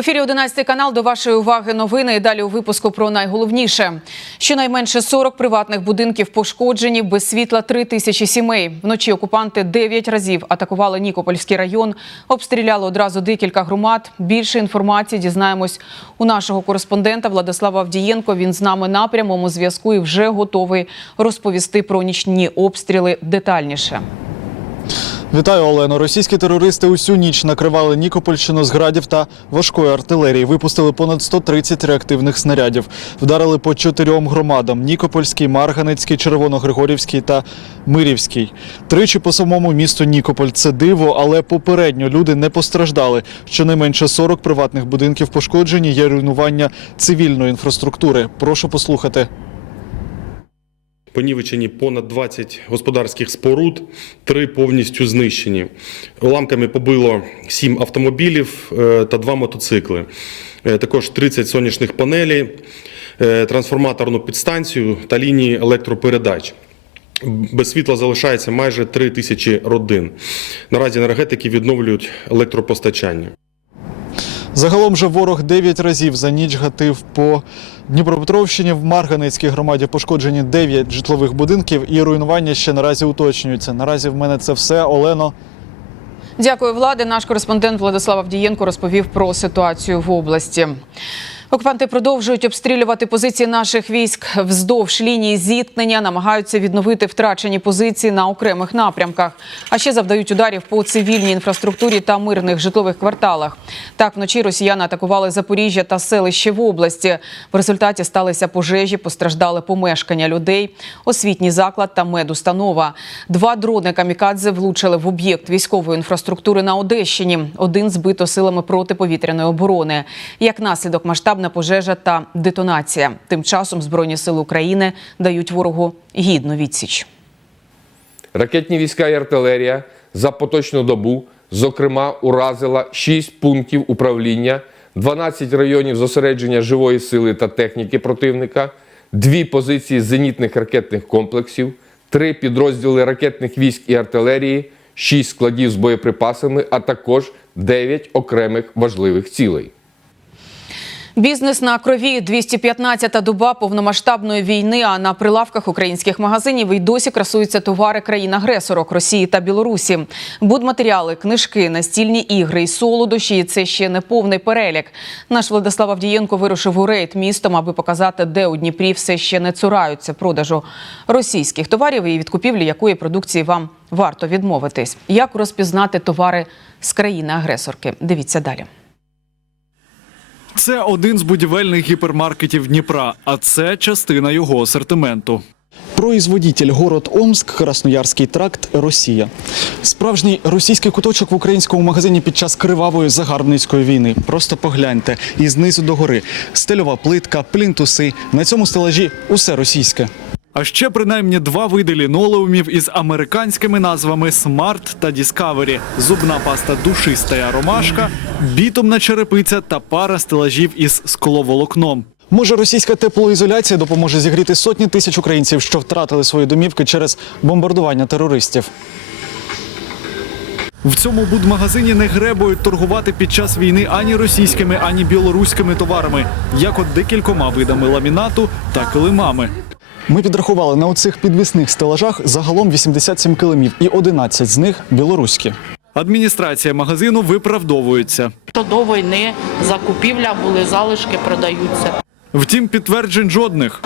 Ефірі 11 канал до вашої уваги новини. І далі у випуску про найголовніше. Щонайменше 40 приватних будинків пошкоджені, без світла 3 тисячі сімей. Вночі окупанти 9 разів атакували Нікопольський район, обстріляли одразу декілька громад. Більше інформації дізнаємось у нашого кореспондента Владислава Авдієнко. Він з нами на прямому зв'язку і вже готовий розповісти про нічні обстріли детальніше. Вітаю, Олено. Російські терористи усю ніч накривали Нікопольщину з градів та важкої артилерії. Випустили понад 130 реактивних снарядів. Вдарили по чотирьом громадам: Нікопольський, Марганецький, Червоногригорівський та Мирівський. Тричі по самому місту Нікополь. Це диво, але попередньо люди не постраждали. Щонайменше 40 приватних будинків пошкоджені. Є руйнування цивільної інфраструктури. Прошу послухати. Понівечені понад 20 господарських споруд, три повністю знищені. Уламками побило 7 автомобілів е, та 2 мотоцикли. Е, Також 30 сонячних панелей, е, трансформаторну підстанцію та лінії електропередач. Без світла залишається майже 3 тисячі родин. Наразі енергетики відновлюють електропостачання. Загалом же ворог 9 разів за ніч гатив по Дніпропетровщині. В Марганецькій громаді пошкоджені 9 житлових будинків і руйнування ще наразі уточнюються. Наразі в мене це все. Олено. Дякую, влади. Наш кореспондент Владислав Авдієнко розповів про ситуацію в області. Окупанти продовжують обстрілювати позиції наших військ вздовж лінії зіткнення, намагаються відновити втрачені позиції на окремих напрямках, а ще завдають ударів по цивільній інфраструктурі та мирних житлових кварталах. Так, вночі росіяни атакували Запоріжжя та селище в області. В результаті сталися пожежі, постраждали помешкання людей, освітній заклад та медустанова. Два дрони камікадзе влучили в об'єкт військової інфраструктури на Одещині. Один збито силами протиповітряної оборони. Як наслідок масштабна пожежа та детонація. Тим часом Збройні сили України дають ворогу гідну відсіч. Ракетні війська і артилерія за поточну добу, зокрема, уразила 6 пунктів управління, 12 районів зосередження живої сили та техніки противника, дві позиції зенітних ракетних комплексів, три підрозділи ракетних військ і артилерії, 6 складів з боєприпасами, а також 9 окремих важливих цілей. Бізнес на крові 215-та доба повномасштабної війни. А на прилавках українських магазинів і досі красуються товари країн-агресорок Росії та Білорусі. Будматеріали, книжки, настільні ігри і солодощі. Це ще не повний перелік. Наш Владислав Авдієнко вирушив у рейд містом, аби показати, де у Дніпрі все ще не цураються продажу російських товарів і від купівлі якої продукції вам варто відмовитись. Як розпізнати товари з країни-агресорки? Дивіться далі. Це один з будівельних гіпермаркетів Дніпра, а це частина його асортименту. Производитель город Омск, Красноярський тракт, Росія. Справжній російський куточок в українському магазині під час кривавої загарбницької війни. Просто погляньте і знизу до гори. Стельова плитка, плінтуси. На цьому стелажі усе російське. А ще принаймні два види лінолеумів із американськими назвами Smart та Discovery, зубна паста душиста і ромашка, бітумна черепиця та пара стелажів із скловолокном. Може, російська теплоізоляція допоможе зігріти сотні тисяч українців, що втратили свої домівки через бомбардування терористів. В цьому будмагазині не гребують торгувати під час війни ані російськими, ані білоруськими товарами, як от декількома видами ламінату та килимами. Ми підрахували на оцих підвісних стелажах загалом 87 килимів, і 11 з них білоруські. Адміністрація магазину виправдовується. То до війни закупівля були залишки, продаються. Втім, підтверджень жодних.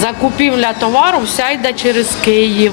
Закупівля товару вся йде через Київ.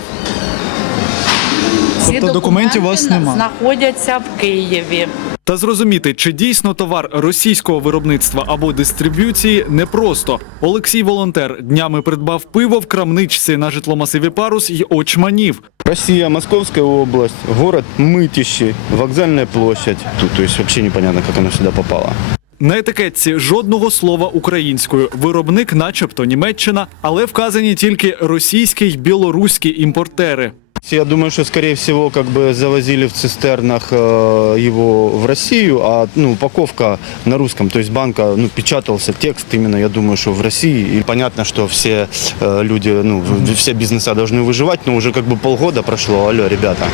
Всі Тобто документів у вас документи знаходяться в Києві. Та зрозуміти, чи дійсно товар російського виробництва або дистриб'юції непросто. Олексій Волонтер днями придбав пиво в крамничці на житломасиві Парус й очманів. Россия, Московская область, город Мытищи, вокзальная площадь. Тут, то есть вообще непонятно, как оно сюда попало. На етикетці жодного слова українською. Виробник, начебто Німеччина, але вказані тільки російські й білоруські імпортери. Я думаю, что, скорее всего, как бы завозили в цистернах э, его в Россию, а ну, упаковка на русском, то есть банка, ну, печатался текст именно, я думаю, что в России. И понятно, что все э, люди, ну, в- все бизнеса должны выживать, но уже как бы полгода прошло, алло, ребята.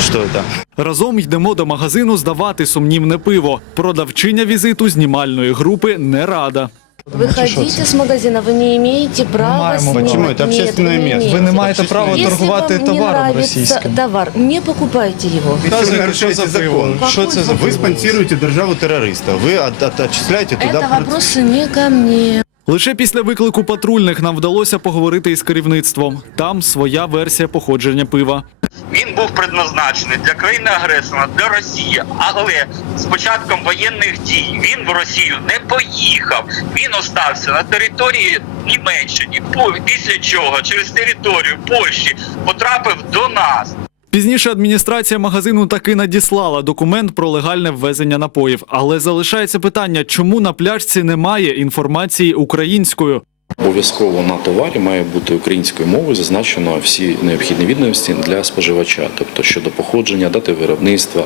что это. Разом йдемо до магазину здавати сумнівне пиво. Продавчиня візиту знімальної групи не рада. Выходите с магазина, вы не имеете права маємо снимать. Почему? Это Нет, общественное вы не место. Ви не имеете. маєте права Если торгувати вам не товаром нравится російським. товар, не покупайте его. Вы Показуйте, нарушаете що за закон. пиво? Що це за Вы пиво? спонсируете державу террориста. Вы от, от, отчисляете туда... Это вопросы не ко мне. Лише після виклику патрульних нам вдалося поговорити із керівництвом. Там своя версія походження пива. Він був предназначений для країни-агресора, для Росії, але з початком воєнних дій він в Росію не поїхав. Він остався на території Німеччини, після чого через територію Польщі потрапив до нас. Пізніше адміністрація магазину таки надіслала документ про легальне ввезення напоїв. Але залишається питання, чому на пляшці немає інформації українською. Обов'язково на товарі має бути українською мовою зазначено всі необхідні відомості для споживача, тобто щодо походження, дати виробництва,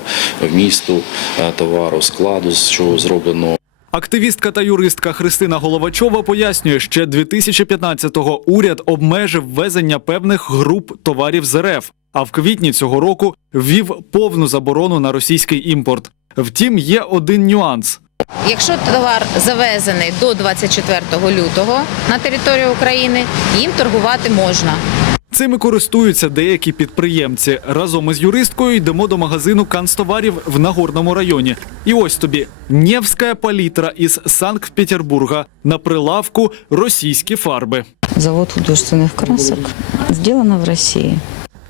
вмісту е, товару, складу, з чого зроблено, Активістка та юристка Христина Головачова пояснює, ще 2015-го уряд обмежив ввезення певних груп товарів з РФ, а в квітні цього року ввів повну заборону на російський імпорт. Втім, є один нюанс. Якщо товар завезений до 24 лютого на територію України, їм торгувати можна. Цими користуються деякі підприємці. Разом із юристкою йдемо до магазину канцтоварів в Нагорному районі. І ось тобі Нєвська палітра із Санкт-Петербурга. На прилавку російські фарби. Завод художественных красок. Сделано в России.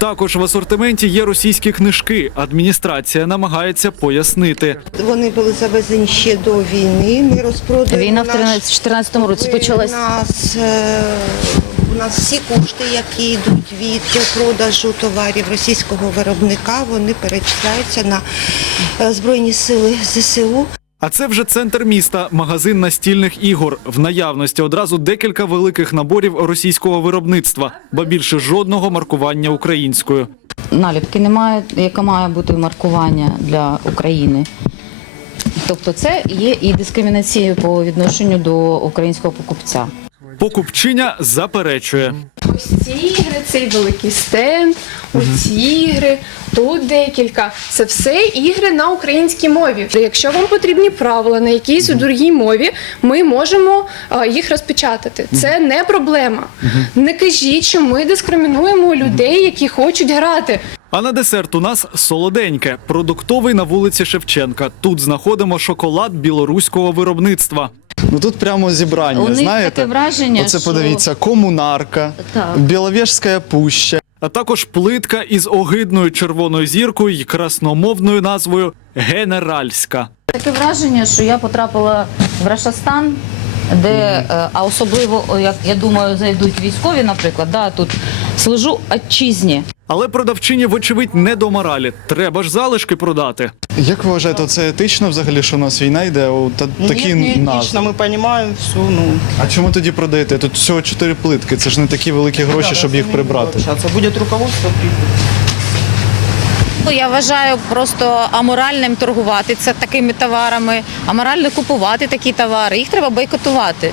Також в асортименті є російські книжки. Адміністрація намагається пояснити. Вони були завезені ще до війни. Ми розпродаємо Війна в наш- 2014 році почалась. У нас, е, у нас всі кошти, які йдуть від продажу товарів російського виробника, вони перечисляються на е, Збройні сили ЗСУ. А це вже центр міста, магазин настільних ігор. В наявності одразу декілька великих наборів російського виробництва, ба більше жодного маркування українською. Наліпки немає, яка має бути маркування для України. Тобто це є і дискримінацією по відношенню до українського покупця. Покупчиня заперечує. Ось ці цей великий стенд, оці ігри, тут декілька. Це все ігри на українській мові. Якщо вам потрібні правила на якійсь у другій мові, ми можемо а, їх розпечатати. Це не проблема. Не кажіть, що ми дискримінуємо людей, які хочуть грати. А на десерт у нас солоденьке, продуктовий на вулиці Шевченка. Тут знаходимо шоколад білоруського виробництва. Ну тут прямо зібрання, У них знаєте? таке враження, Оце що- подивіться, комунарка, Так. Біловежська пуща. А також плитка із огидною червоною зіркою і красномовною назвою Генеральська. Таке враження, що я потрапила в Рашастан, де, е, а особливо, як я думаю, зайдуть військові, наприклад, да, тут служу отчизні. Але продавчині, вочевидь, не до моралі. Треба ж залишки продати. Як ви вважаєте, це етично взагалі, що у нас війна йде? О, та, такі назви. мы розуміємо всю, ну, А чому тоді продаєте? Тут всього чотири плитки, це ж не такі великі гроші, щоб їх прибрати. Це Буде руководство Ну, Я вважаю просто аморальним торгувати це такими товарами, аморально купувати такі товари. Їх треба бойкотувати.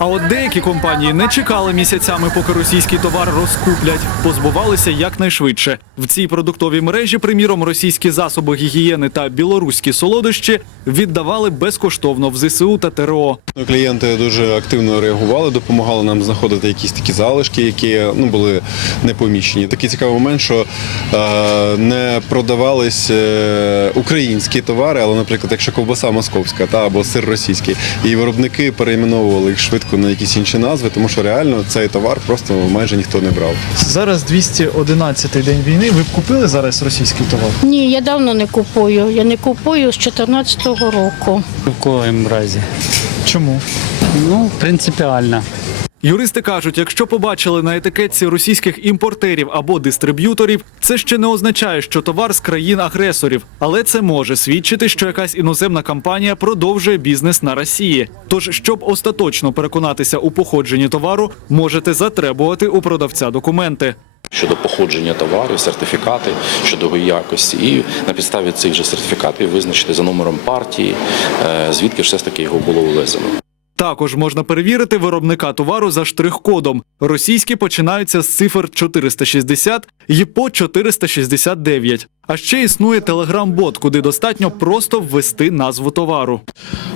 А от деякі компанії не чекали місяцями, поки російський товар розкуплять, позбувалися якнайшвидше. В цій продуктовій мережі, приміром, російські засоби гігієни та білоруські солодощі віддавали безкоштовно в ЗСУ та ТРО. Клієнти дуже активно реагували, допомагали нам знаходити якісь такі залишки, які ну, були непомічені. Такий цікавий момент, що е, не продавались е, українські товари, але, наприклад, якщо ковбаса московська та або сир російський, і виробники перейменовували їх швидко на якісь інші назви, тому що реально цей товар просто майже ніхто не брав. Зараз 211-й день війни. Ви б купили зараз російський товар? Ні, я давно не купую. Я не купую з 2014 року. В коїм разі. Чому? Ну, принципіально. Юристи кажуть, якщо побачили на етикетці російських імпортерів або дистриб'юторів, це ще не означає, що товар з країн-агресорів, але це може свідчити, що якась іноземна компанія продовжує бізнес на Росії. Тож, щоб остаточно переконатися у походженні товару, можете затребувати у продавця документи. щодо походження товарів, сертифікати щодо його якості, і на підставі цих же сертифікатів визначити за номером партії, е, звідки все ж таки його було ввезено. Також можна перевірити виробника товару за штрих-кодом. Російські починаються з цифр 460 і по 469. А ще існує телеграм-бот, куди достатньо просто ввести назву товару.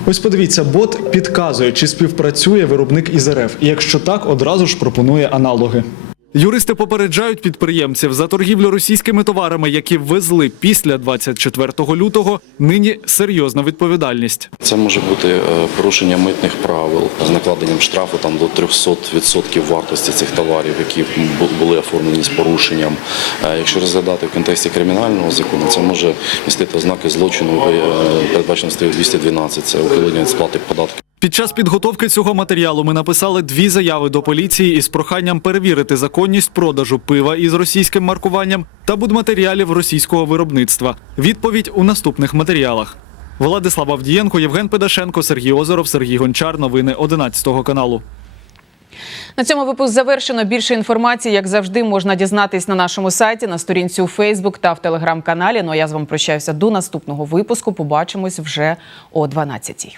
Ось подивіться, бот підказує, чи співпрацює виробник із РФ. І якщо так, одразу ж пропонує аналоги. Юристи попереджають підприємців за торгівлю російськими товарами, які ввезли після 24 лютого. Нині серйозна відповідальність. Це може бути е, порушення митних правил з накладенням штрафу там до 300% вартості цих товарів, які бу- були оформлені з порушенням. Е, Якщо розглядати в контексті кримінального закону, це може містити ознаки злочину, е, передбачено статтею 212, це ухилення від сплати податків. Під час підготовки цього матеріалу ми написали дві заяви до поліції із проханням перевірити законність продажу пива із російським маркуванням та будматеріалів російського виробництва. Відповідь у наступних матеріалах. Владислав Авдієнко, Євген Педашенко, Сергій Озеров, Сергій Гончар. Новини 11 каналу. На цьому випуск завершено. Більше інформації, як завжди, можна дізнатись на нашому сайті, на сторінці у Фейсбук та в телеграм-каналі. Ну а я з вами прощаюся до наступного випуску. Побачимось вже о 12-й.